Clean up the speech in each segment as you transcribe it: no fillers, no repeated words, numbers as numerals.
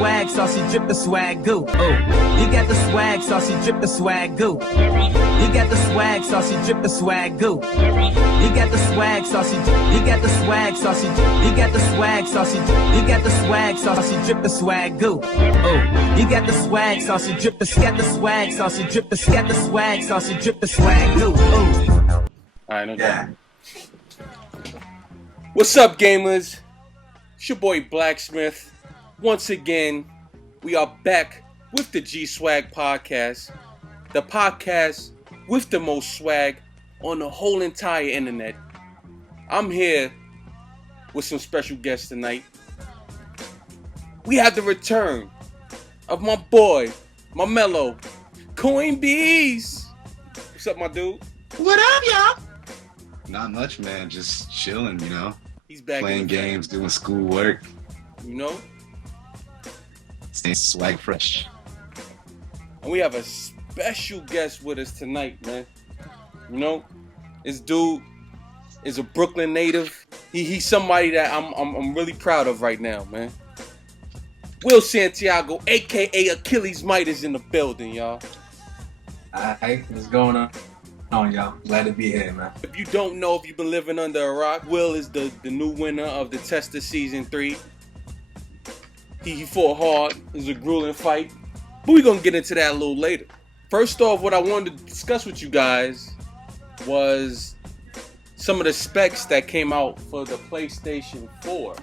swag, saucy drippin' swag goo. You got the swag, saucy drippin' swag goo. You got the swag, saucy drippin' swag goo. You got the swag, saucy. You got the swag, saucy. You got the swag, saucy. You got the swag, saucy drippin' swag goo. You got the swag, saucy drippin'. Got the swag, saucy drippin'. Got the swag, saucy drippin' swag goo. All right, no doubt. What's up, gamers? It's your boy Blacksmith. Once again, we are back with the Gswag podcast, the podcast with the most swag on the whole entire internet. I'm here with some special guests tonight. We have the return of my boy, my mellow, Coin Bees. What's up, my dude? What up, y'all? Not much, man. Just chilling, you know. He's back playing games, doing schoolwork. You know? Staying swag fresh. And we have a special guest with us tonight, man. You know, this dude is a Brooklyn native. He's somebody that I'm really proud of right now, man. Will Santiago, aka AkilleezMight, is in the building, y'all. Hey, what's going on, y'all? Glad to be here, man. If you don't know, if you've been living under a rock, Will is the new winner of the Tester Season 3. He fought hard. It was a grueling fight. But we're going to get into that a little later. First off, what I wanted to discuss with you guys was some of the specs that came out for the PlayStation 4.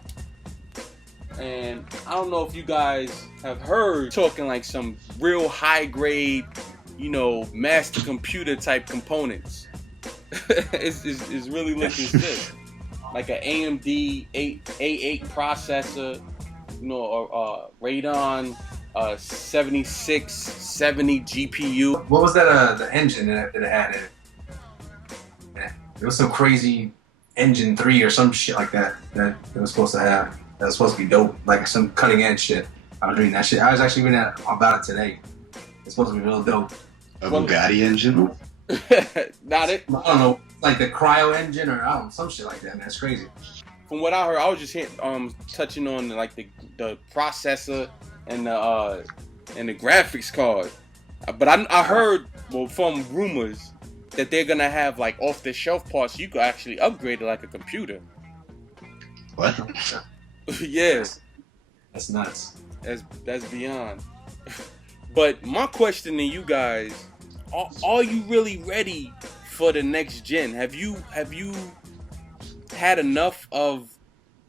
And I don't know if you guys have heard talking like some real high grade, you know, master computer type components. it's really looking sick. Like an AMD A8 processor, you know, or Radeon 7670 GPU. What was that? The engine that it had in it? Yeah. It was some crazy engine 3 or some shit like that that it was supposed to have. That was supposed to be dope, like some cutting edge shit. I was reading that shit. I was actually reading about it today. It's supposed to be real dope. A Bugatti engine? Not it. I don't know, like the cryo engine or I don't know, some shit like that, man. It's crazy. From what I heard, I was just touching on like the processor and the graphics card. But I heard from rumors that they're gonna have like off the shelf parts you could actually upgrade it like a computer. What? Yeah. That's nuts. That's beyond. But my question to you guys, are you really ready for the next gen? Have you had enough of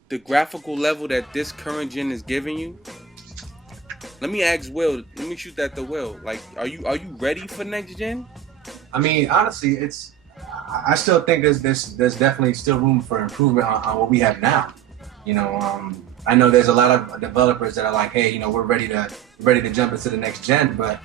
the graphical level that this current gen is giving you? Let me ask Will. Let me shoot that to Will. Like, are you ready for next gen? I mean, honestly, I still think there's definitely still room for improvement on what we have now. You know, I know there's a lot of developers that are like, hey, you know, we're ready to jump into the next gen, but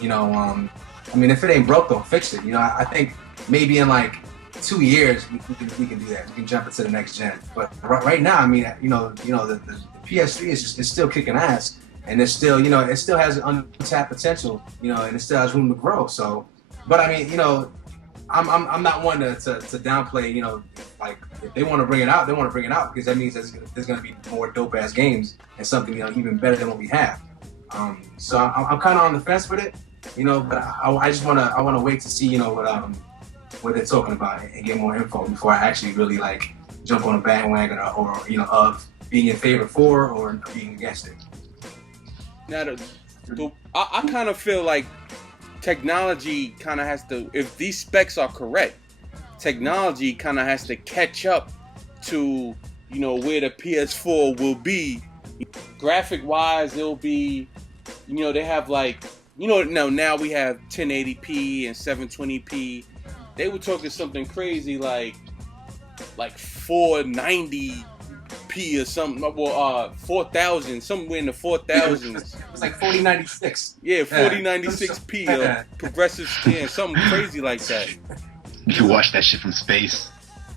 you know, I mean, if it ain't broke, don't fix it. You know, I think maybe in like 2 years we can do that. We can jump into the next gen. But right now, I mean, you know, the PS3 is still kicking ass, and it's still, you know, it still has untapped potential, you know, and it still has room to grow. So, but I mean, you know, I'm not one to downplay, you know, like if they want to bring it out, they want to bring it out because that means there's going to be more dope ass games and something, you know, even better than what we have. So I'm kind of on the fence with it, you know, but I just want to wait to see, you know, what they're talking about and get more info before I actually really like jump on a bandwagon or you know, of being in favor for or being against it. Now, I kind of feel like technology kind of has to, if these specs are correct, technology kind of has to catch up to, you know, where the PS4 will be. Graphic wise, it'll be, you know, they have like, you know, now we have 1080p and 720p. They were talking something crazy like 490p or something. Well, 4,000, somewhere in the 4,000s. It was like 4096. Yeah, 4096p, progressive scan, something crazy like that. You can watch that shit from space.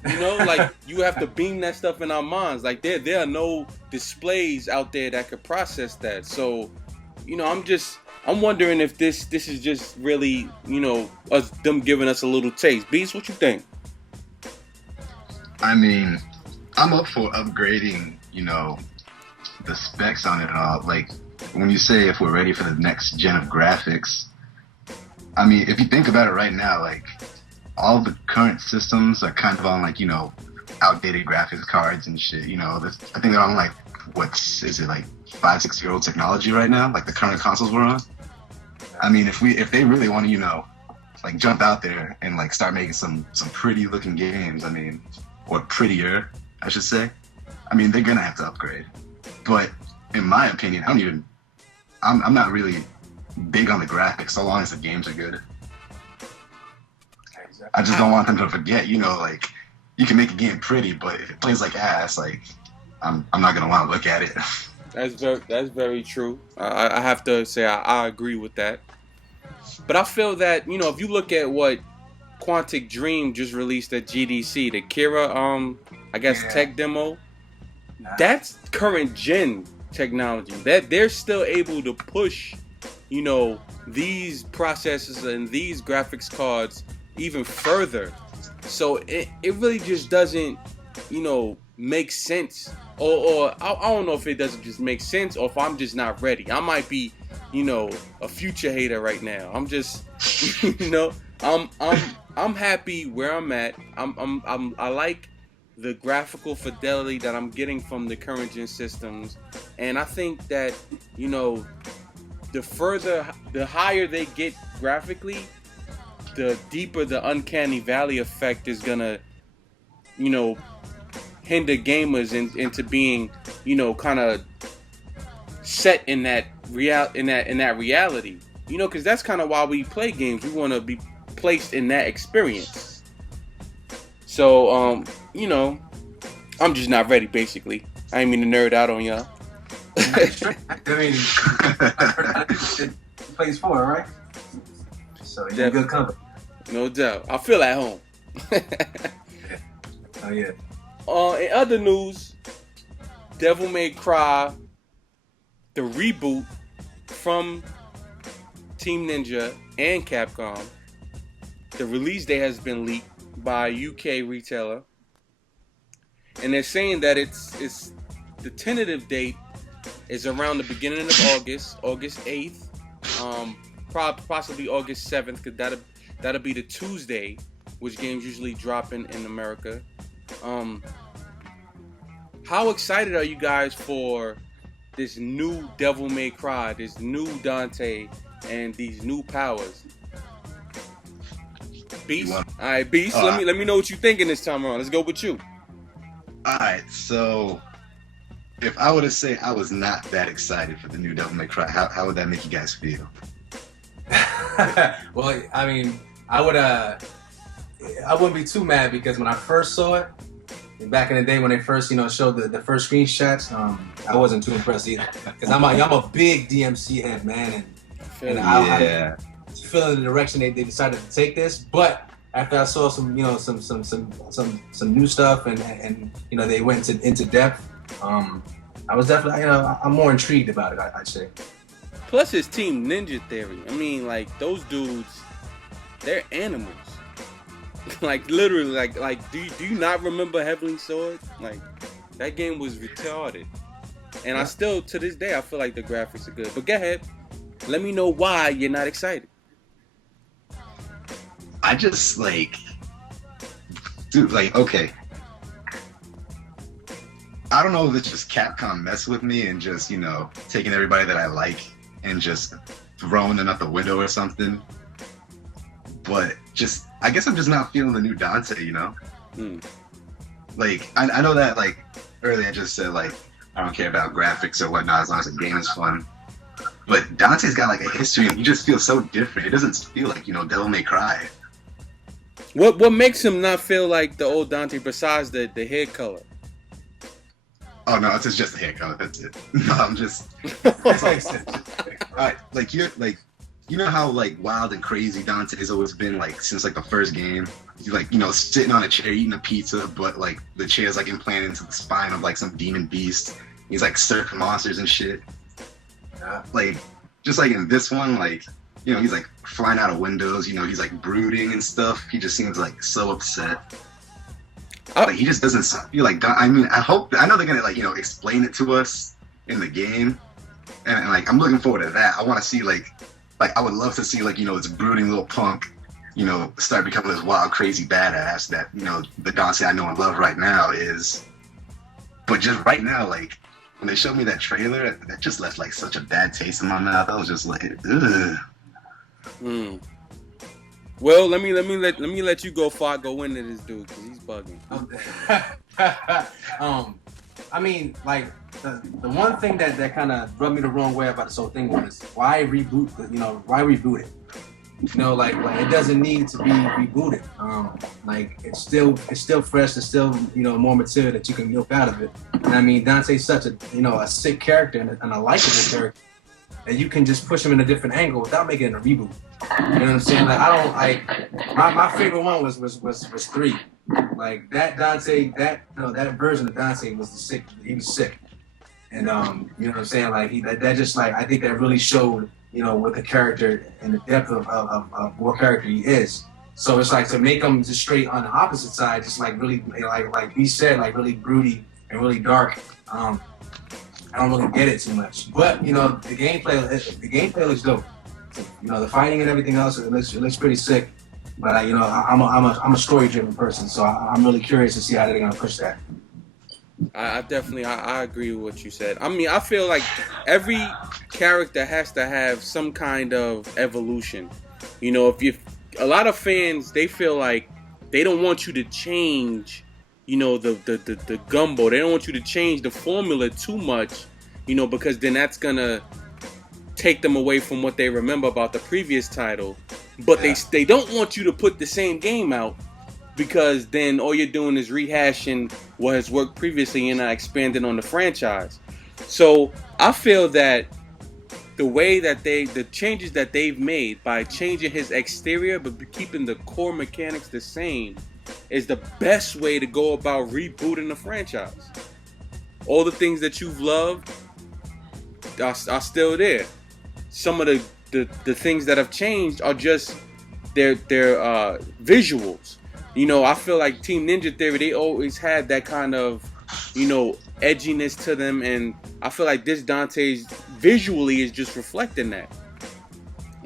You know, like you have to beam that stuff in our minds. Like there are no displays out there that could process that. So, you know, I'm wondering if this is just really, you know, them giving us a little taste. Beast, what you think? I mean, I'm up for upgrading, you know, the specs on it and all. Like, when you say if we're ready for the next gen of graphics, I mean, if you think about it right now, like, all the current systems are kind of on, like, you know, outdated graphics cards and shit. You know, I think they're on, like, like 5-6-year-old technology right now, like the current consoles we're on. I mean, if they really want to, you know, like, jump out there and, like, start making some pretty looking games, I mean, or prettier, I should say, I mean, they're gonna have to upgrade. But in my opinion, I'm not really big on the graphics so long as the games are good. I just don't want them to forget, you know, like, you can make a game pretty, but if it plays like ass, like, I'm not gonna want to look at it. That's very true. I have to say I agree with that. But I feel that, you know, if you look at what Quantic Dream just released at GDC, the Kira tech demo, that's current gen technology. That they're still able to push, you know, these processors and these graphics cards even further. So it really just doesn't, you know, make sense. Or I don't know if it doesn't just make sense or if I'm just not ready. I might be, you know, a future hater right now. I'm just, you know, I'm happy where I'm at. I like the graphical fidelity that I'm getting from the current gen systems, and I think that, you know, the higher they get graphically, the deeper the uncanny valley effect is gonna, you know, hinder gamers into being, you know, kind of set in that reality, you know, because that's kind of why we play games. We want to be placed in that experience. So, you know, I'm just not ready. Basically, I ain't mean to nerd out on y'all. I mean, it plays 4, right? So you're in good company. No doubt. I feel at home. Oh yeah. In other news, Devil May Cry, the reboot from Team Ninja and Capcom, the release date has been leaked by a UK retailer, and they're saying that it's the tentative date is around the beginning of August 8th, possibly August 7th, because that'll be the Tuesday, which games usually drop in America. How excited are you guys for this new Devil May Cry, this new Dante, and these new powers? Beast? Alright, Beast, let me know what you're thinking this time around. Let's go with you. Alright, so if I were to say I was not that excited for the new Devil May Cry, how would that make you guys feel? Well, I mean, I wouldn't be too mad because when I first saw it, back in the day when they first, you know, showed the first screenshots, I wasn't too impressed either. Because I'm a big DMC head, man, and I feel the direction they decided to take this. But after I saw some, you know, some new stuff and you know, they went into depth, I was definitely, you know, I'm more intrigued about it, I'd say. Plus his Team Ninja theory. I mean, like, those dudes, they're animals. Like, literally, like, do you not remember Heavenly Sword? Like, that game was retarded. And I still, to this day, I feel like the graphics are good. But go ahead, let me know why you're not excited. I just, like, dude, like, okay. I don't know if it's just Capcom messing with me and just, you know, taking everybody that I like and just throwing them out the window or something. But just, I guess I'm just not feeling the new Dante, you know? Like, I know that, like, earlier I just said, like, I don't care about graphics or whatnot as long as the game is fun. But Dante's got, like, a history and he just feels so different. It doesn't feel like, you know, Devil May Cry. What makes him not feel like the old Dante besides the hair color? Oh no, it's just the hair color. That's it. No, I'm just. Right, like you know how like wild and crazy Dante's always been like since like the first game. He's like, you know, sitting on a chair eating a pizza, but like the chair's like implanted into the spine of like some demon beast. He's like surfing monsters and shit. Like just like in this one, like, you know, he's like flying out of windows. You know, he's like brooding and stuff. He just seems like so upset. Like, he just doesn't feel like. I mean, I know they're gonna, like, you know, explain it to us in the game, and like I'm looking forward to that. I want to see like I would love to see like this brooding little punk, start becoming this wild, crazy badass that the Dante I know and love right now is. But just right now, like when they showed me that trailer, that just left like such a bad taste in my mouth. I was just like, ugh. Well, let me let you go before I go into this dude because he's bugging. I mean, like the one thing that kind of rubbed me the wrong way about this whole thing was why reboot? Why reboot it? Like it doesn't need to be rebooted. Like it's still fresh. It's still more material that you can milk out of it. And I mean, Dante's such a sick character and a likable character that you can just push him in a different angle without making it a reboot. You know what I'm saying? Like I don't like my favorite one was 3. Like that Dante, that version of Dante was sick. He was sick, and you know what I'm saying? Like that just like I think that really showed with the character and the depth of what character he is. So it's like to make him just straight on the opposite side, just like really like he said, like really broody and really dark. I don't really get it too much, but the gameplay looks dope. The fighting and everything else, it looks pretty sick. But I'm a story-driven person, so I'm really curious to see how they're gonna push that. I definitely agree with what you said. I mean, I feel like every character has to have some kind of evolution. If a lot of fans, they feel like they don't want you to change, the gumbo. They don't want you to change the formula too much, because then that's gonna take them away from what they remember about the previous title. But they don't want you to put the same game out, because then all you're doing is rehashing what has worked previously and not expanding on the franchise. So I feel that the way that the changes that they've made by changing his exterior but keeping the core mechanics the same is the best way to go about rebooting the franchise. All the things that you've loved are still there. Some of the things that have changed are just their visuals. I feel like Team Ninja Theory, they always had that kind of, edginess to them, and I feel like this Dante's visually is just reflecting that.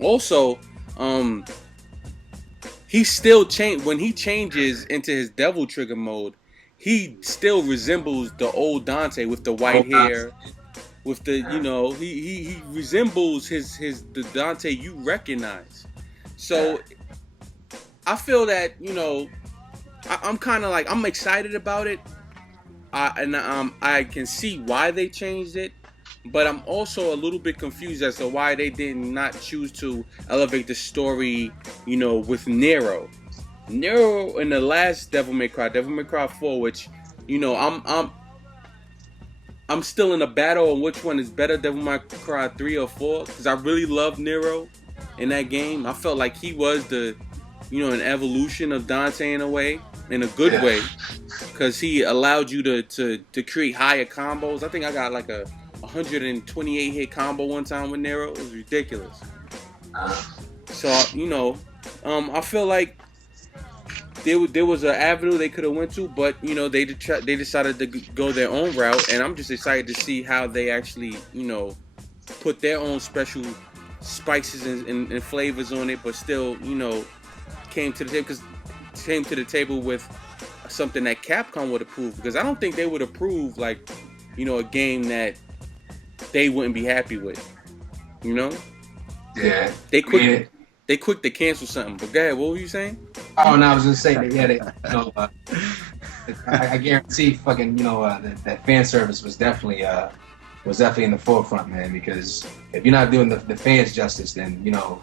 Also, he still when he changes into his Devil Trigger mode, he still resembles the old Dante with the white hair, with the he resembles the Dante you recognize. So I feel that I'm kind of like I'm excited about it, and I can see why they changed it, but I'm also a little bit confused as to why they did not choose to elevate the story, with Nero. Nero in the last Devil May Cry 4, which I'm still in a battle on which one is better, Devil May Cry 3 or 4, because I really love Nero in that game. I felt like he was an evolution of Dante in a way, in a good way, because he allowed you to create higher combos. I think I got like a 128 hit combo one time with Nero. It was ridiculous. So I feel like there was an avenue they could have went to, but they decided to go their own route, and I'm just excited to see how they actually put their own special spices and flavors on it, but still came to the table with something that Capcom would approve, because I don't think they would approve like a game that they wouldn't be happy with. Yeah. They quick to cancel something. But go ahead, what were you saying? Oh no, I was just saying that I guarantee fucking that fan service was definitely in the forefront, man. Because if you're not doing the fans justice, then you ain't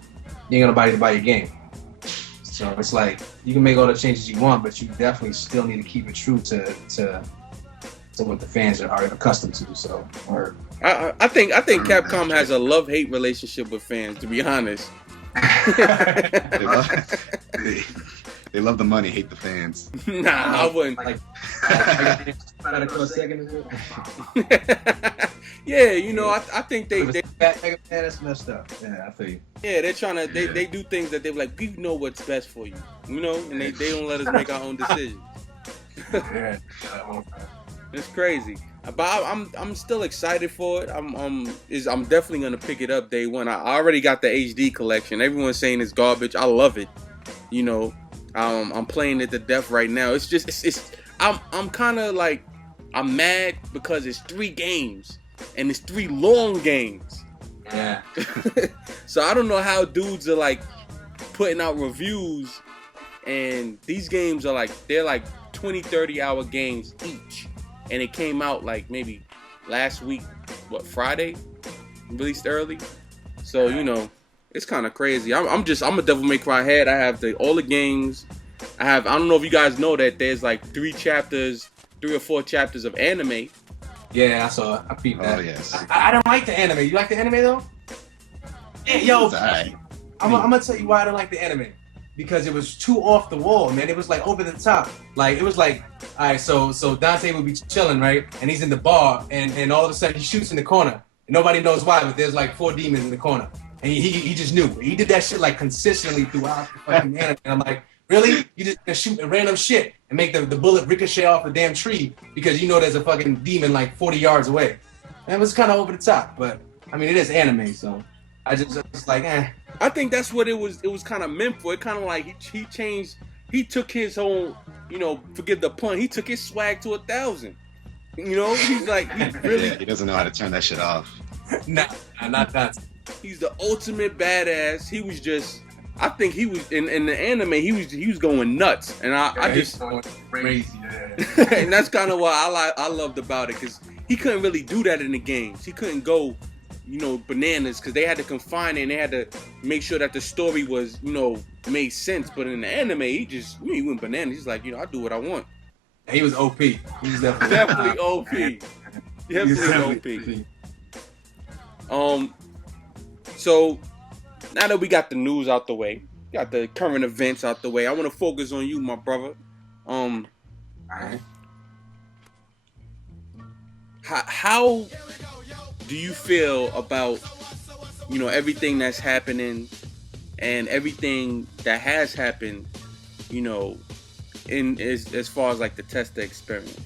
gonna nobody to buy your game. So it's like you can make all the changes you want, but you definitely still need to keep it true to what the fans are accustomed to. So, I think Capcom has a love-hate relationship with fans, to be honest. They love the money, hate the fans. Nah, I wouldn't. Yeah, I think they that's messed up. Yeah, I feel you. Yeah, they're trying to they do things that they're like, we know what's best for you, and they don't let us make our own decisions. It's crazy. But I'm still excited for it. I'm definitely gonna pick it up day one. I already got the HD collection. Everyone's saying it's garbage. I love it. You know, I'm playing it to death right now. It's just I'm kind of like I'm mad because it's 3 games and it's 3 long games. Yeah. So I don't know how dudes are like putting out reviews, and these games are like they're like 20-30 hour games each. And it came out like maybe last week, Friday, released early. So you know, it's kind of crazy. I'm a Devil May Cry head. I have all the games. I don't know if you guys know that there's like 3 or 4 chapters of anime. Yeah, I saw it. I peeped that. Oh yes. I don't like the anime. You like the anime though? Yeah, yo. Right. I'm gonna tell you why I don't like the anime. Because it was too off the wall, man. It was like over the top. Like it was like, all right, so Dante would be chilling, right? And he's in the bar, and all of a sudden he shoots in the corner. And nobody knows why, but there's like 4 demons in the corner. And he just knew. He did that shit like consistently throughout the fucking anime. And I'm like, really? You just gonna shoot random shit and make the bullet ricochet off a damn tree because you know there's a fucking demon like 40 yards away. And it was kind of over the top, but I mean it is anime, so I just like, eh. I think that's what it was kind of meant for. It kind of like he took his whole, you know, forgive the pun, he took his swag to 1,000. You know, he's like, he really... Yeah, he doesn't know how to turn that shit off. Nah, not that. He's the ultimate badass. He was just, I think he was, in the anime, he was going nuts. And I just... going crazy, yeah. And that's kind of what I loved about it, because he couldn't really do that in the games. He couldn't go, you know, bananas, because they had to confine it and they had to make sure that the story was, you know, made sense. But in the anime, he went bananas. He's like, you know, I do what I want. He was OP. He was Definitely OP. Definitely OP. So now that we got the news out the way, got the current events out the way, I want to focus on you, my brother. Alright. How do you feel about, you know, everything that's happening and everything that has happened, you know, in as far as like the tester experience?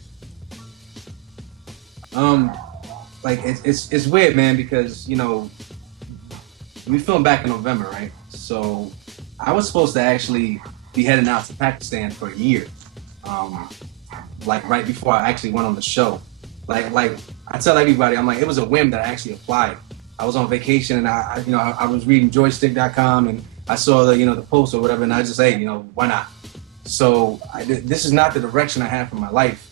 Like it's weird, man, because you know we filmed back in November, right? So I was supposed to actually be heading out to Pakistan for a year, like right before I actually went on the show. Like I tell everybody, I'm like, it was a whim that I actually applied. I was on vacation and I was reading joystick.com and I saw the post or whatever, and I just say, why not? So this is not the direction I had for my life,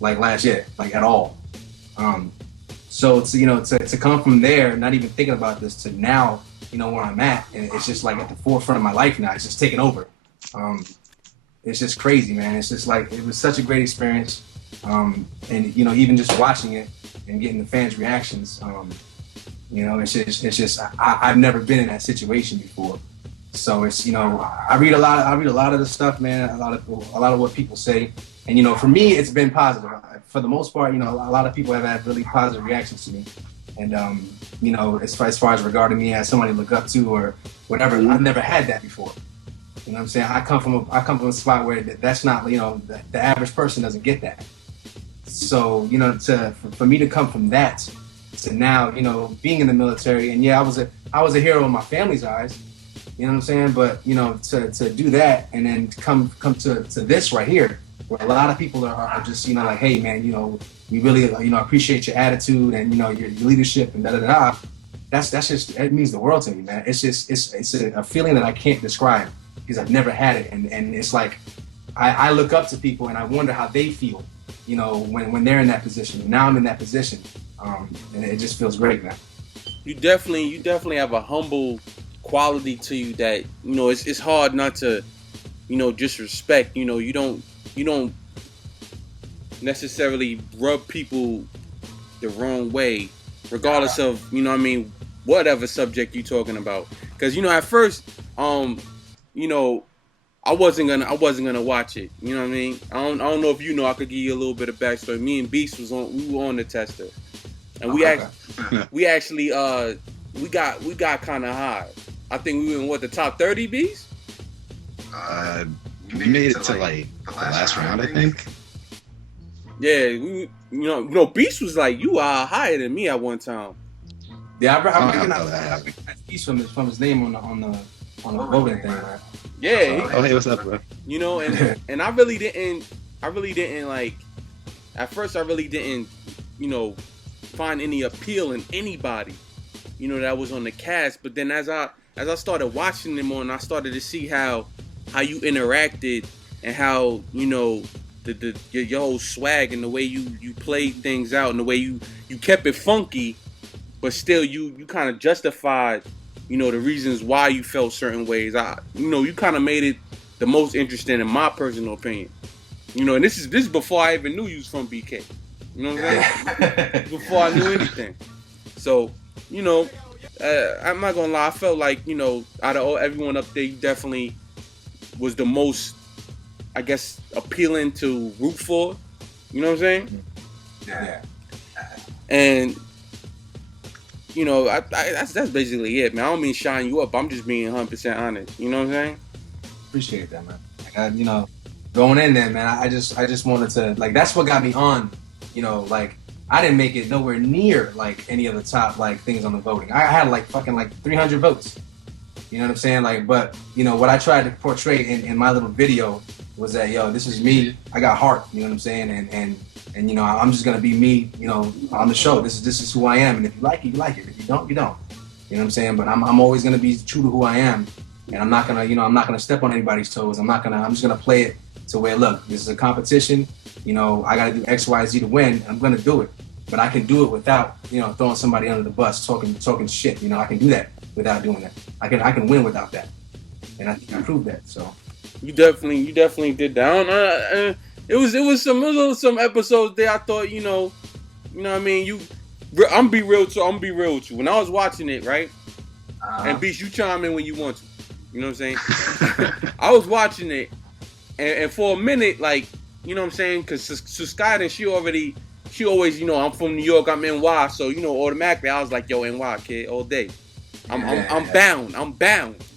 like last year, like at all. So to come from there, not even thinking about this, to now, where I'm at, and it's just like at the forefront of my life now. It's just taking over. It's just crazy, man. It's just like, it was such a great experience. And even just watching it and getting the fans' reactions, it's just I've never been in that situation before. So it's I read a lot of the stuff, man. A lot of what people say, and for me, it's been positive. For the most part, a lot of people have had really positive reactions to me, and as far as regarding me as somebody to look up to or whatever, I've never had that before. You know what I'm saying? I come from a spot where that's not, the average person doesn't get that. So, for me to come from that to now, being in the military, and yeah, I was a hero in my family's eyes, you know what I'm saying? But, to do that and then come to this right here, where a lot of people are just, like, hey man, we really, appreciate your attitude and, your leadership and da-da-da-da. That's just, it means the world to me, man. It's just, it's a feeling that I can't describe because I've never had it. And it's like, I look up to people and I wonder how they feel, when they're in that position. And now I'm in that position, and it just feels great, man. You definitely have a humble quality to you that it's hard not to disrespect. You don't necessarily rub people the wrong way, regardless of whatever subject you're talking about. Because at first I wasn't gonna watch it. You know what I mean? I don't know if I could give you a little bit of backstory. Me and Beast we were on the tester, and we actually got kind of high. I think we were in the top 30, Beast. We made it to like the last round, I think. Yeah, Beast was like, you are higher than me at one time. Yeah, I recognize Beast from his name on the voting thing, right? Yeah. Oh, hey, what's up, bro? And I really didn't like. At first, I really didn't, find any appeal in anybody, that was on the cast. But then as I started watching them on, I started to see how you interacted and how your whole swag and the way you played things out and the way you kept it funky, but still you kind of justified, the reasons why you felt certain ways. You kind of made it the most interesting in my personal opinion. And this is before I even knew you was from BK. You know what I'm saying? Before I knew anything. So, I'm not gonna lie, I felt like, out of everyone up there, you definitely was the most, I guess, appealing to root for. You know what I'm saying? Yeah. And that's basically it, man. I don't mean shine you up. I'm just being 100% honest. You know what I'm saying? Appreciate that, man. Like, going in there, man, I just wanted to, like, that's what got me on. Like, I didn't make it nowhere near like any of the top like things on the voting. I had like fucking like 300 votes. You know what I'm saying? Like, but what I tried to portray in my little video was that, this is me. I got heart. You know what I'm saying? And I'm just gonna be me. On the show. This is who I am. And if you like it, you like it. If you don't, you don't. You know what I'm saying? But I'm always gonna be true to who I am. And I'm not gonna step on anybody's toes. I'm just gonna play it to where, look, this is a competition. I gotta do X, Y, Z to win. I'm gonna do it. But I can do it without, throwing somebody under the bus, talking shit. I can do that without doing that. I can win without that. And I think I proved that. So you definitely did that. It was some episodes there I thought, what I mean, I'm be real with you. When I was watching it, right? And Beast, you chime in when you want to. You know what I'm saying? I was watching it, and for a minute, like, you know what I'm saying? Because Skyden, she always, I'm from New York, I'm NY, so, automatically I was like, yo, NY, kid, all day. I'm bound.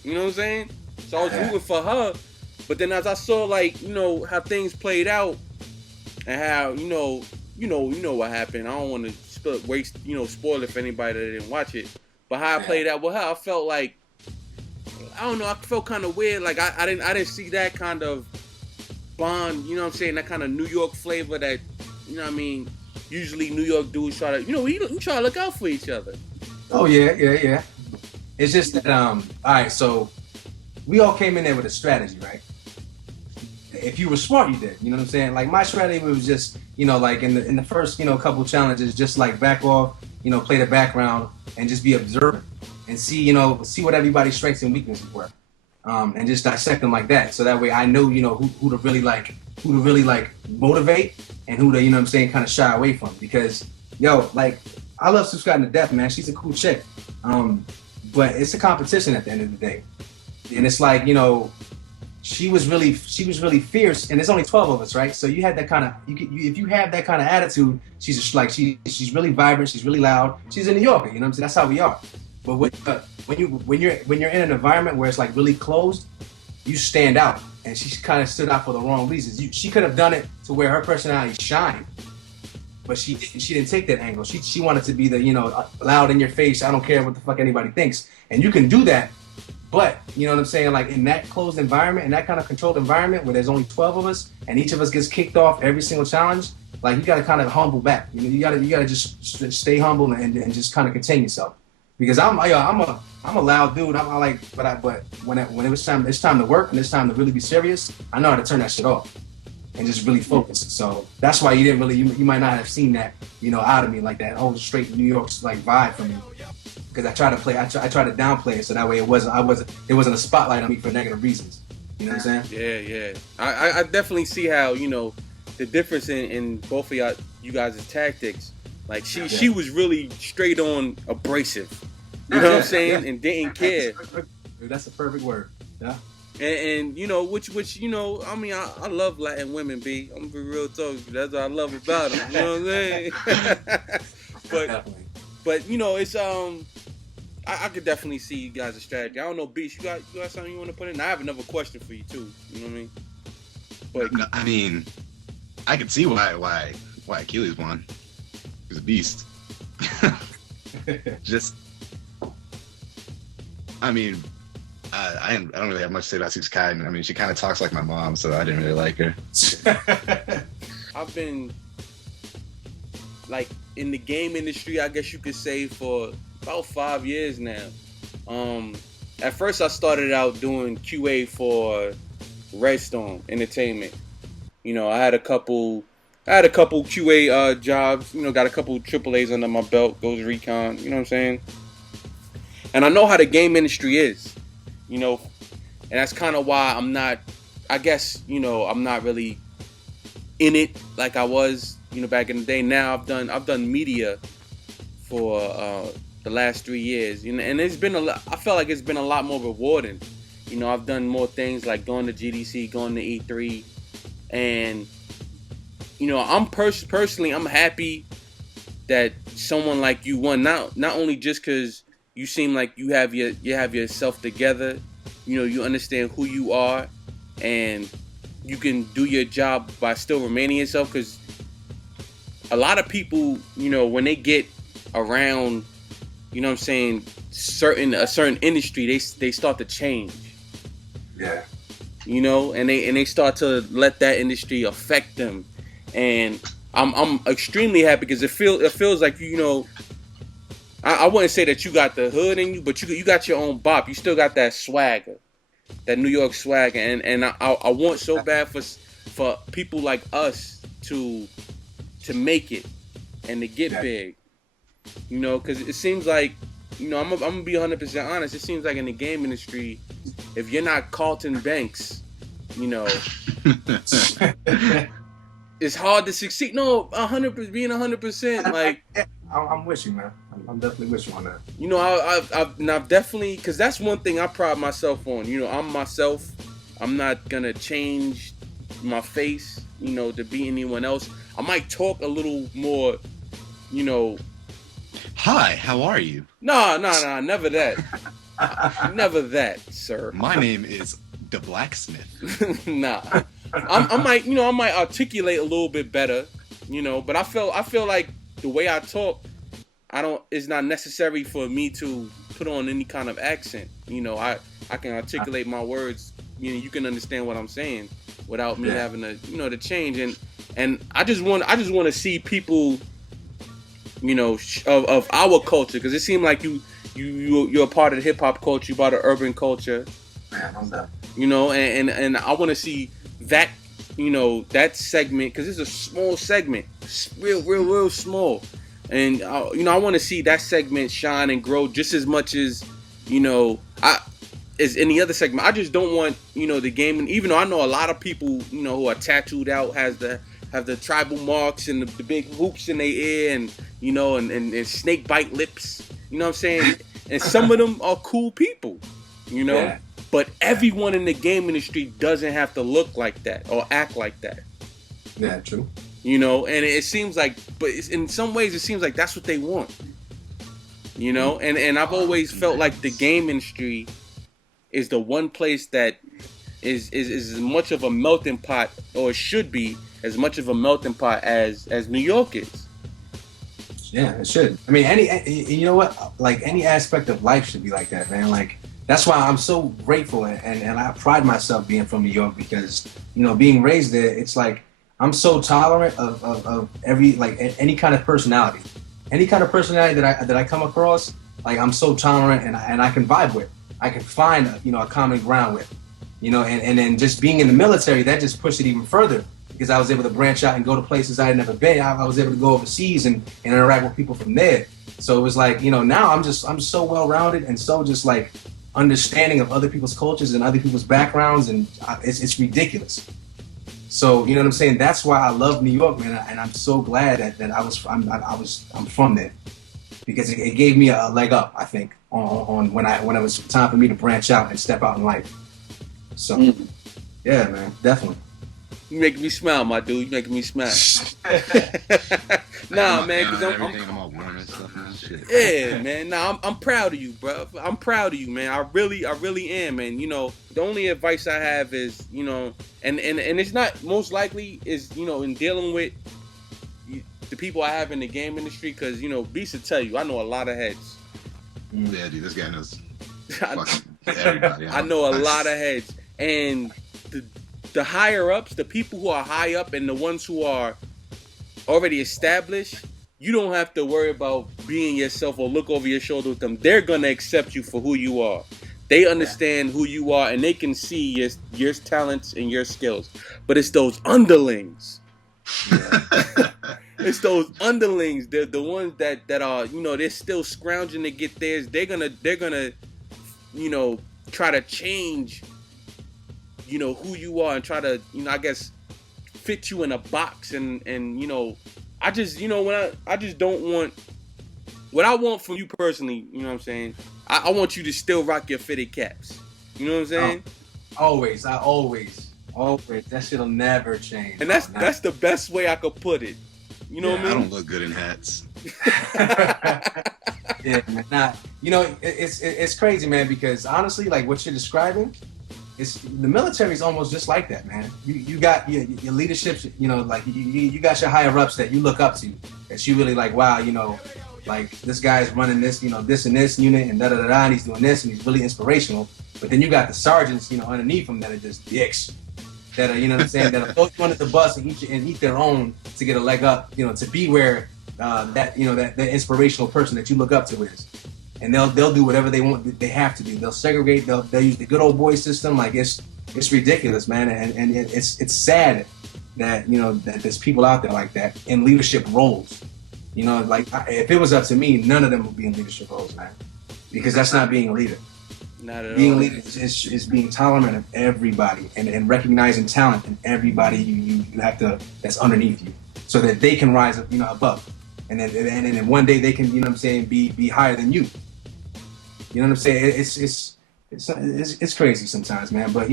You know what I'm saying? So I was rooting for her, but then as I saw, like, how things played out, and how, what happened. I don't want to spoil it for anybody that didn't watch it, but how I played out with her, I felt like, I don't know, I felt kind of weird. Like, I didn't see that kind of bond, you know what I'm saying? That kind of New York flavor that, you know what I mean? Usually New York dudes try to, we try to look out for each other. Oh, yeah. It's just that, all right, so we all came in there with a strategy, right? If you were smart, you did. You know what I'm saying? Like, my strategy was just, like in the first, couple challenges, just like back off, play the background and just be observant and see what everybody's strengths and weaknesses were. And just dissect them like that. So that way I know, who to really motivate and who to, you know what I'm saying, kind of shy away from. Because, like, I love Subscribing to Death, man. She's a cool chick. But it's a competition at the end of the day. And it's like, she was really fierce, and there's only 12 of us, right? So you had that kind of, if you have that kind of attitude, she's just like, she's really vibrant, she's really loud. She's a New Yorker, you know what I'm saying? That's how we are. But when you're in an environment where it's like really closed, you stand out. And she kind of stood out for the wrong reasons. She could have done it to where her personality shined, but she didn't take that angle. She wanted to be the loud in your face. I don't care what the fuck anybody thinks. And you can do that, but you know what I'm saying? Like, in that closed environment, in that kind of controlled environment where there's only 12 of us and each of us gets kicked off every single challenge, like, you got to kind of humble back. You got to just stay humble and just kind of contain yourself. Because I'm a loud dude. But when it's time to work and it's time to really be serious, I know how to turn that shit off and just really focus. So that's why you might not have seen that, out of me, like that whole straight New York like vibe from me. Because I try to downplay it so that way it wasn't a spotlight on me for negative reasons. You know what I'm saying? Yeah. I definitely see how, the difference in both of you guys' tactics. Like, she was really straight on abrasive. You know what I'm saying? Yeah. And didn't care. That's a perfect word. Yeah. And which I mean, I love Latin women, B. I'm gonna be real talk. That's what I love about them. You know what I'm saying? but it's I could definitely see you guys' strategy. I don't know, Beast, you got something you want to put in? I have another question for you too. You know what I mean? But I mean, I can see why Why Achilles won? He's a beast. Just, I mean, I don't really have much to say about Six Kaiden. I mean, she kind of talks like my mom, so I didn't really like her. I've been like in the game industry, I guess you could say, for about 5 years now. At first I started out doing QA for Redstone Entertainment. You know, I had a couple QA jobs, you know, got a couple AAAs under my belt, Ghost Recon, you know what I'm saying? And I know how the game industry is, you know, and that's kind of why I'm not really in it like I was, you know, back in the day. Now I've done media for the last 3 years, you know, and I felt like it's been a lot more rewarding. You know, I've done more things like going to GDC, going to E3, and you know, I'm personally I'm happy that someone like you won. Not only just because you seem like you have yourself together, you know, you understand who you are, and you can do your job by still remaining yourself. Because a lot of people, you know, when they get around, you know what I'm saying, a certain industry, they start to change. Yeah. You know, and they start to let that industry affect them. And I'm extremely happy because it feels like, you know, I wouldn't say that you got the hood in you, but you got your own bop. You still got that swagger, that New York swagger, and I want so bad for people like us to make it and to get big, you know, because it seems like, you know, I'm gonna be 100% honest. It seems like in the game industry, if you're not Carlton Banks, you know, it's hard to succeed. No, 100%, being 100%, like. I'm with you, man. I'm definitely with you on that. You know, I've definitely, because that's one thing I pride myself on. You know, I'm myself. I'm not gonna change my face, you know, to be anyone else. I might talk a little more, you know. Hi, how are you? No, never that. Never that, sir. My name is the Blacksmith. Nah. I might articulate a little bit better, you know, but I feel like the way I talk, it's not necessary for me to put on any kind of accent. You know, I can articulate my words, you know, you can understand what I'm saying without me having to, you know, to change. And I just want to see people, you know, of our culture, because it seemed like you're a part of the hip hop culture, you're part of urban culture. Man, I'm done. You know, and I want to see that, you know, that segment, because it's a small segment, real small, and you know, I want to see that segment shine and grow just as much as, you know, as any other segment. I just don't want, you know, the game, and even though I know a lot of people, you know, who are tattooed out, have the tribal marks and the big hoops in their ear, and you know, and snake bite lips, you know what I'm saying, and some of them are cool people, you know. Yeah. But everyone in the game industry doesn't have to look like that or act like that. Yeah, true. You know, and it seems like, but in some ways it seems like that's what they want. You know, and I've always felt like the game industry is the one place that is as much of a melting pot, or should be as much of a melting pot as New York is. Yeah, it should. I mean, you know what? Like any aspect of life should be like that, man. Like. That's why I'm so grateful, and I pride myself being from New York, because, you know, being raised there, it's like I'm so tolerant of every, like, any kind of personality. Any kind of personality that I come across, like, I'm so tolerant and I can vibe with. I can find, you know, a common ground with. You know, and then just being in the military, that just pushed it even further, because I was able to branch out and go to places I had never been. I was able to go overseas and interact with people from there. So it was like, you know, now I'm so well-rounded and so just like understanding of other people's cultures and other people's backgrounds, and it's ridiculous. So, you know what I'm saying? That's why I love New York, man, and I'm so glad that I'm from there, because it gave me a leg up, I think, on when it was time for me to branch out and step out in life. So, yeah, man, definitely. You making me smile, my dude. You making me smile. Nah, man, because I'm all warm and stuff and shit. Yeah, man. Nah, I'm proud of you, bro. I'm proud of you, man. I really am, man. You know, the only advice I have is, you know, and it's not most likely is, you know, in dealing with people I have in the game industry, because Beast will tell you, I know a lot of heads. Yeah, dude, this guy knows fucking everybody. I know a lot of heads, and the higher ups, the people who are high up, and the ones who are already established, you don't have to worry about being yourself or look over your shoulder with them. They're gonna accept you for who you are. They understand who you are, and they can see your talents and your skills. But it's those underlings. It's those underlings. They're the ones that are, they're still scrounging to get theirs. They're gonna try to change, who you are, and try to, I guess, fit you in a box. And I just, I just don't want, what I want from you personally, you know what I'm saying? I want you to still rock your fitted caps. You know what I'm saying? Always. That shit'll never change. And that's the best way I could put it. You know what I mean? I don't look good in hats. Yeah, man. It's crazy, man, because honestly, like what you're describing, the military is almost just like that, man. You got your leadership, like you got your higher ups that you look up to, that you really like, wow, like this guy's running this, this and this unit and da-da-da-da, and he's doing this and he's really inspirational. But then you got the sergeants, underneath him that are just dicks. That are, that are both under the bus and eat their own to get a leg up, to be where that inspirational person that you look up to is. And they'll do whatever they want, they have to do. They'll segregate, they'll use the good old boy system. Like it's ridiculous, man. And it's sad that, that there's people out there like that in leadership roles. Like if it was up to me, none of them would be in leadership roles, man. Because that's not being a leader. Not at being all. a leader is being tolerant of everybody and recognizing talent in everybody you have to, that's underneath you, so that they can rise up, above. And then one day they can, be higher than you. You know what I'm saying? It's crazy sometimes, man. But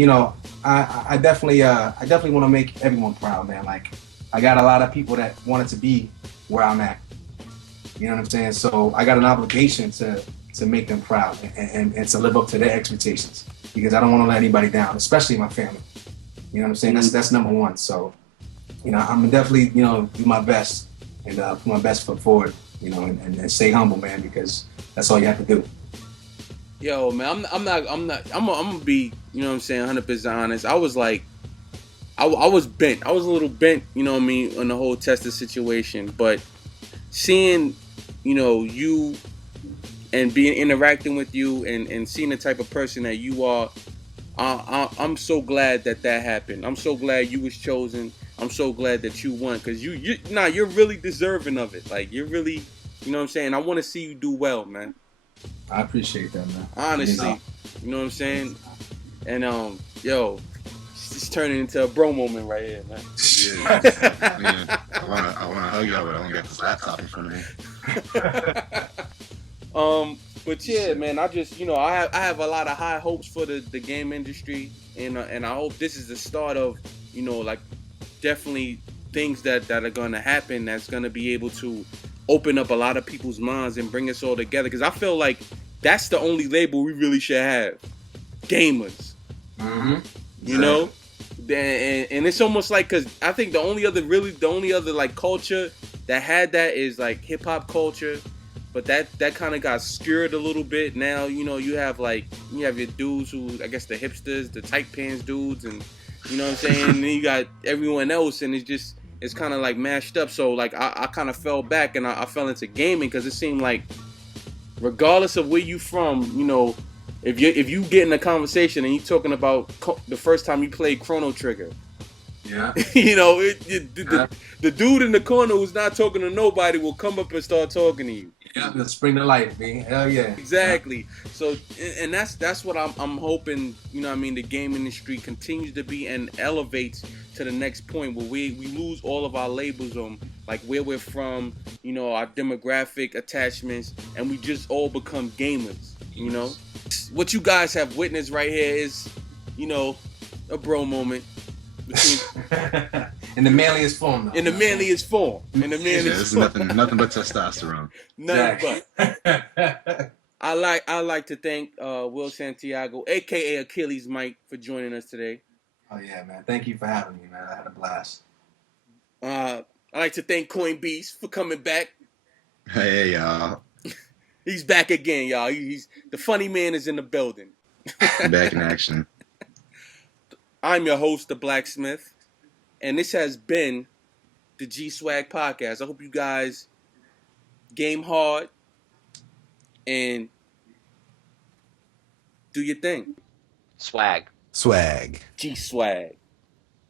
I definitely want to make everyone proud, man. Like I got a lot of people that wanted to be where I'm at. You know what I'm saying? So I got an obligation to make them proud and to live up to their expectations, because I don't want to let anybody down, especially my family. You know what I'm saying? That's number one. So, I'm definitely, do my best and put my best foot forward, and stay humble, man, because that's all you have to do. Yo, man, I'm gonna be, 100% honest. I was like, I was bent. I was a little bent, on the whole Testa situation. But seeing, you and interacting with you and seeing the type of person that you are, I'm so glad that happened. I'm so glad you was chosen. I'm so glad that you won, because you're really deserving of it. Like you're really, I want to see you do well, man. I appreciate that, man. Honestly, you know what I'm saying? And it's turning into a bro moment right here, man. Yeah. Man, I wanna hug y'all, but I don't got this laptop in front of me. But yeah, man, I just, I have a lot of high hopes for the game industry, and I hope this is the start of, like definitely things that are gonna happen that's gonna be able to open up a lot of people's minds and bring us all together. Because I feel like that's the only label we really should have, gamers. Mm-hmm. You know, and it's almost like, because I think the only other like culture that had that is like hip hop culture. But that kind of got skewed a little bit. Now, you have your dudes who, I guess the hipsters, the tight pants dudes, and you know what I'm saying? And then you got everyone else, and it's kind of like mashed up. So like I kind of fell back, and I fell into gaming, because it seemed like regardless of where you from, if you get in a conversation and you talking about the first time you played Chrono Trigger, yeah, the dude in the corner who's not talking to nobody will come up and start talking to you. Yeah, the spring to life, man. Hell yeah. Exactly. So, and that's what I'm hoping, the game industry continues to be and elevates to the next point where we lose all of our labels on like where we're from, our demographic attachments, and we just all become gamers, What you guys have witnessed right here is, a bro moment. In the manliest form, though. In the manliest form. It's nothing but testosterone. Nothing but. I like to thank Will Santiago, aka AkilleezMight, for joining us today. Oh yeah, man. Thank you for having me, man. I had a blast. I'd like to thank Coin Beast for coming back. Hey, y'all. He's back again, y'all. He's the funny man is in the building. Back in action. I'm your host, the Blacksmith, and this has been the Gswag podcast. I hope you guys game hard and do your thing. Swag. Swag. Gswag.